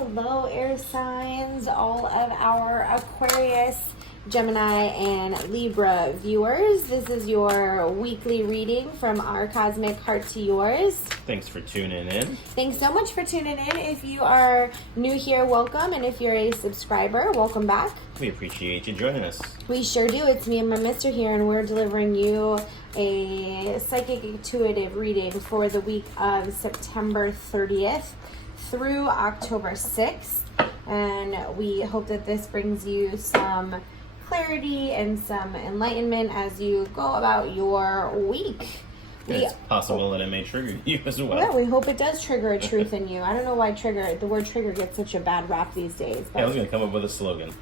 Hello, air signs, all of our Aquarius, Gemini, and Libra viewers. This is your weekly reading from our cosmic heart to yours. Thanks for tuning in. Thanks so much for tuning in. If you are new here, welcome. And if you're a subscriber, welcome back. We appreciate you joining us. We sure do. It's me and my mister here, and we're delivering you a psychic intuitive reading for the week of September 30th through October 6th. And we hope that this brings you some clarity and some enlightenment as you go about your week. It's possible that it may trigger you as well. Yeah, we hope it does trigger a truth in you. I don't know why the word trigger gets such a bad rap these days. But I was going to come up with a slogan.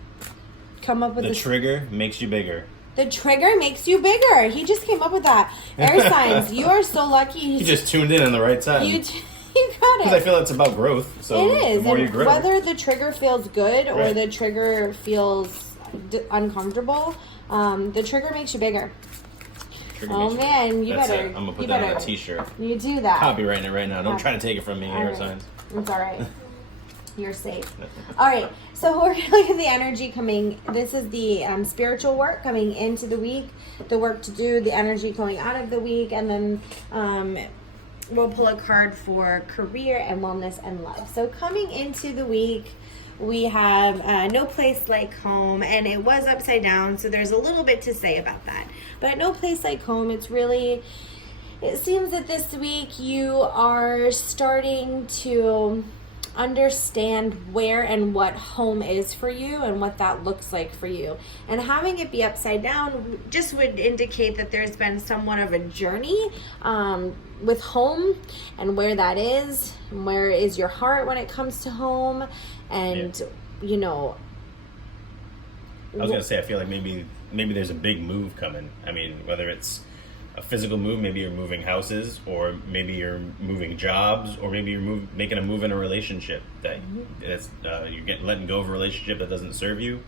Come up with the trigger makes you bigger. The trigger makes you bigger. He just came up with that. Air signs, you are so lucky. You just tuned in on the right time. You got it. Because I feel it's about growth. So it is. The more you grow. Whether the trigger feels good or Right. the trigger feels uncomfortable, the trigger makes you bigger. Oh man, you better. I'm gonna put that on a t-shirt. You do that. Copywriting it right now. Don't try to take it from me, air signs. It's all right. You're safe. All right. So we're going to look at the energy coming. This is the spiritual work coming into the week, the work to do, the energy going out of the week, and then we'll pull a card for career and wellness and love. So coming into the week, we have no place like home, and it was upside down, so there's a little bit to say about that. But no place like home, it seems that this week you are starting to understand where and what home is for you and what that looks like for you. And having it be upside down just would indicate that there's been somewhat of a journey with home and where that is, and where is your heart when it comes to home. And you know, I was gonna say, I feel like maybe there's a big move coming. I mean, whether it's a physical move, maybe you're moving houses, or maybe you're moving jobs, or maybe you're making a move in a relationship that you're letting go of a relationship that doesn't serve you,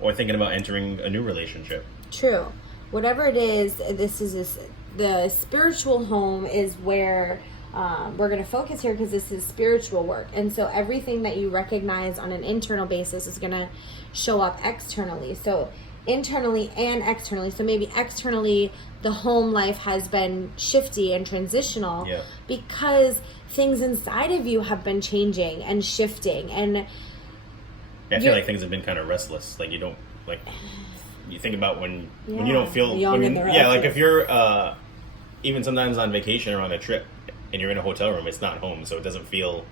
or thinking about entering a new relationship. True. Whatever it is, the spiritual home is where we're going to focus here, because this is spiritual work. And so everything that you recognize on an internal basis is going to show up externally. So internally and externally. So maybe externally, the home life has been shifty and transitional because things inside of you have been changing and shifting. And I feel like things have been kind of restless. Like, you don't, like, you think about when you don't feel, like if you're even sometimes on vacation or on a trip and you're in a hotel room, it's not home, so it doesn't feel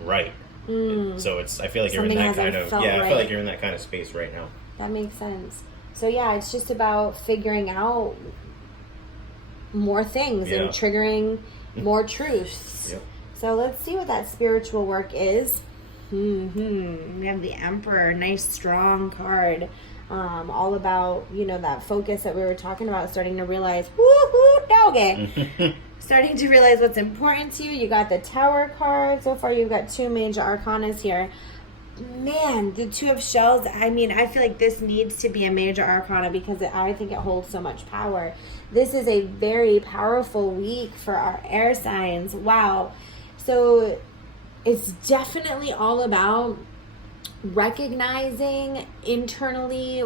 right. So I feel like you're in that kind of, I feel like you're in that kind of space right now. That makes sense. So yeah, it's just about figuring out more things and triggering more truths. Yep. So let's see what that spiritual work is. We have the Emperor, nice strong card. All about, that focus that we were talking about, starting to realize, woohoo, doggy. Starting to realize what's important to you. You got the Tower card. So far you've got two major arcanas here. Man, the Two of Shells, I mean, I feel like this needs to be a major arcana because I think it holds so much power. This is a very powerful week for our air signs. Wow. So it's definitely all about recognizing internally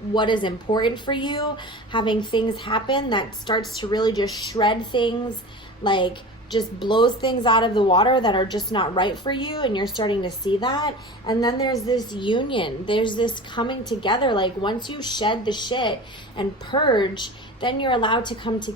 what is important for you, having things happen that starts to really just shred things, like just blows things out of the water that are just not right for you, and you're starting to see that. And then there's this union, there's this coming together. Like, once you shed the shit and purge, then you're allowed to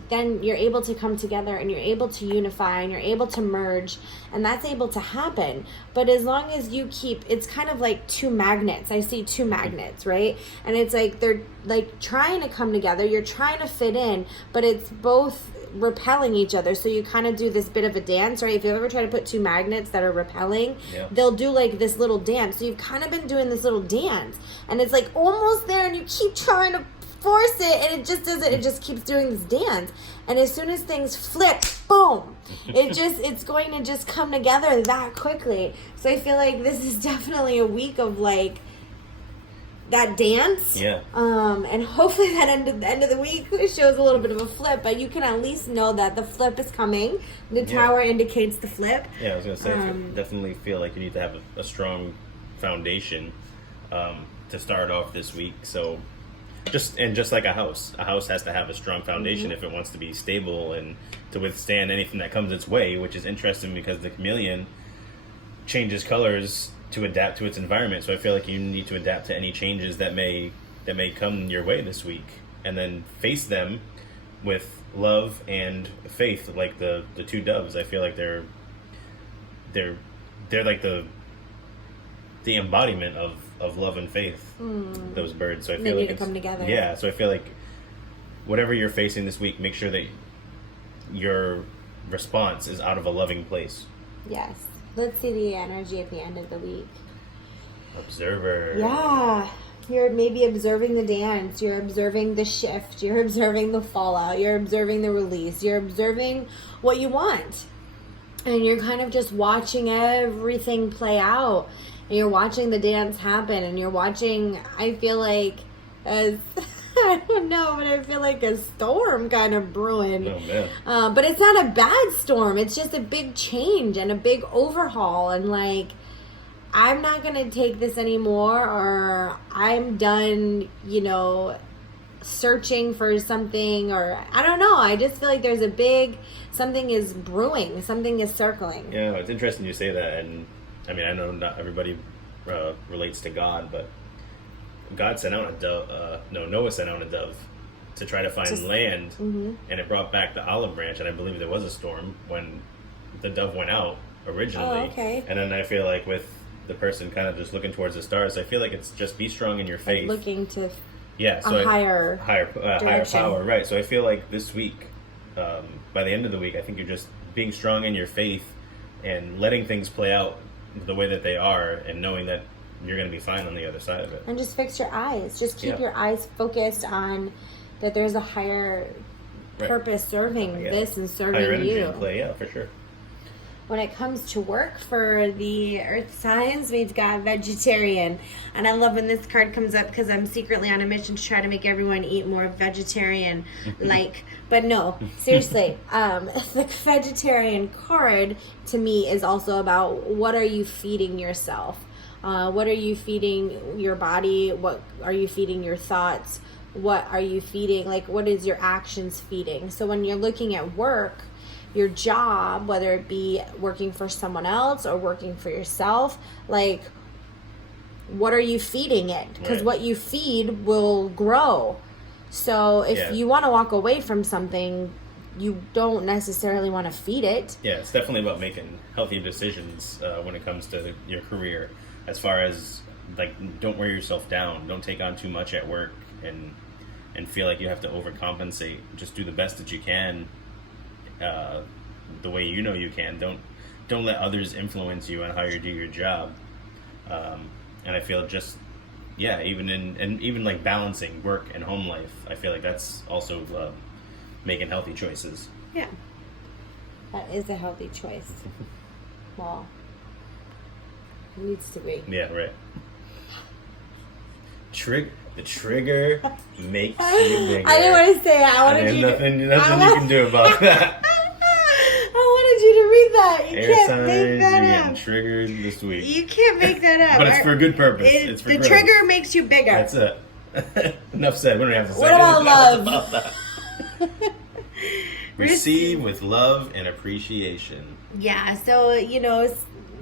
then you're able to come together, and you're able to unify, and you're able to merge, and that's able to happen. But as long as you it's kind of like two magnets. I see two magnets, right? And it's like they're like trying to come together, you're trying to fit in, but it's both repelling each other. So you kind of do this bit of a dance, right? If you ever try to put two magnets that are repelling, they'll do like this little dance. So you've kind of been doing this little dance, and it's like almost there, and you keep trying to force it, and it just doesn't. It just keeps doing this dance, and as soon as things flip, boom, it's going to just come together that quickly. So I feel like this is definitely a week of like that dance. Yeah. And hopefully that end of the week shows a little bit of a flip, but you can at least know that the flip is coming. The tower indicates the flip. Yeah, I was gonna say, definitely feel like you need to have a strong foundation to start off this week. So just like a house has to have a strong foundation if it wants to be stable and to withstand anything that comes its way, which is interesting because the chameleon changes colors to adapt to its environment. So I feel like you need to adapt to any changes that may come your way this week, and then face them with love and faith, like the two doves. I feel like they're like the embodiment of love and faith. Those birds. So I feel they like need to come together. Yeah. So I feel like whatever you're facing this week, make sure that your response is out of a loving place. Yes. Let's see the energy at the end of the week. Observer. Yeah. You're maybe observing the dance. You're observing the shift. You're observing the fallout. You're observing the release. You're observing what you want. And you're kind of just watching everything play out. And you're watching the dance happen. And you're watching, I feel like, as... I don't know, but I feel like a storm kind of brewing. Oh, man. But it's not a bad storm. It's just a big change and a big overhaul. And, like, I'm not going to take this anymore, or I'm done, searching for something, or I don't know. I just feel like there's something is brewing. Something is circling. Yeah, it's interesting you say that. And, I mean, I know not everybody relates to God, but God sent out a dove. Noah sent out a dove to try to find land, and it brought back the olive branch. And I believe there was a storm when the dove went out originally. Oh, okay. And then I feel like with the person kind of just looking towards the stars, I feel like it's just be strong in your faith, like looking to a higher power, right? So I feel like this week, by the end of the week, I think you're just being strong in your faith and letting things play out the way that they are, and knowing that you're going to be fine on the other side of it. And just fix your eyes. Just keep your eyes focused on that there's a higher purpose serving this and serving higher energy you. In play, yeah, for sure. When it comes to work for the earth signs, we've got vegetarian. And I love when this card comes up because I'm secretly on a mission to try to make everyone eat more vegetarian but no, seriously, the vegetarian card to me is also about what are you feeding yourself? What are you feeding your body? What are you feeding your thoughts? What are you feeding? Like, what is your actions feeding? So when you're looking at work, your job, whether it be working for someone else or working for yourself, like, what are you feeding it? Because what you feed will grow. So if you want to walk away from something, you don't necessarily want to feed it. Yeah, it's definitely about making healthy decisions when it comes to your career. As far as, like, don't wear yourself down. Don't take on too much at work and feel like you have to overcompensate. Just do the best that you can, the way you can. Don't let others influence you on how you do your job. And I feel just, even like balancing work and home life, I feel like that's also making healthy choices. Yeah, that is a healthy choice. Well, it needs to be. Yeah, right. The trigger makes you bigger. I didn't want to say it. I wanted you nothing you can do about that. I wanted you to read that. You Air can't signs, make that you're up. getting triggered this week. You can't make that up. But it's for a good purpose. It's for the growth. trigger makes you bigger. That's it. Enough said. We don't have to say what about love? About that. Receive with love and appreciation. Yeah, so,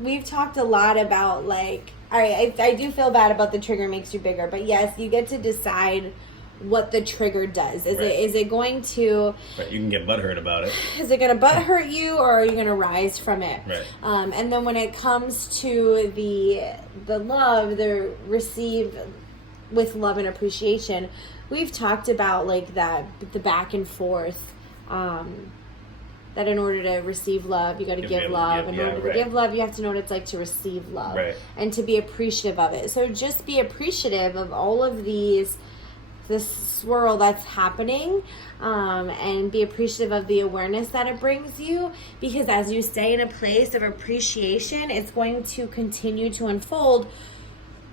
we've talked a lot about, like, all right, I do feel bad about the trigger makes you bigger, but yes, you get to decide what the trigger does. Is it going to... Right, you can get butthurt about it. Is it going to butthurt you, or are you going to rise from it? Right. And then when it comes to the love, the receive with love and appreciation, we've talked about, like, the back and forth, that in order to receive love, you got to give love. In order to give love, you have to know what it's like to receive love. Right. And to be appreciative of it. So just be appreciative of all of this swirl that's happening, and be appreciative of the awareness that it brings you, because as you stay in a place of appreciation, it's going to continue to unfold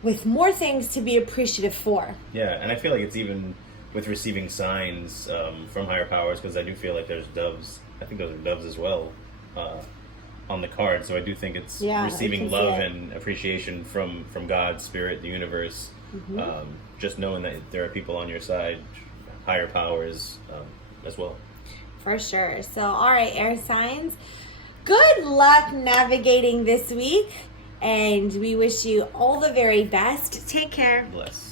with more things to be appreciative for. Yeah, and I feel like it's even with receiving signs from higher powers, because I do feel like there's doves. I think those are doves as well on the card. So I do think it's receiving love and appreciation from God, Spirit, the universe. Just knowing that there are people on your side, higher powers as well. For sure. So, all right, air signs, good luck navigating this week, and we wish you all the very best. Take care. Bless.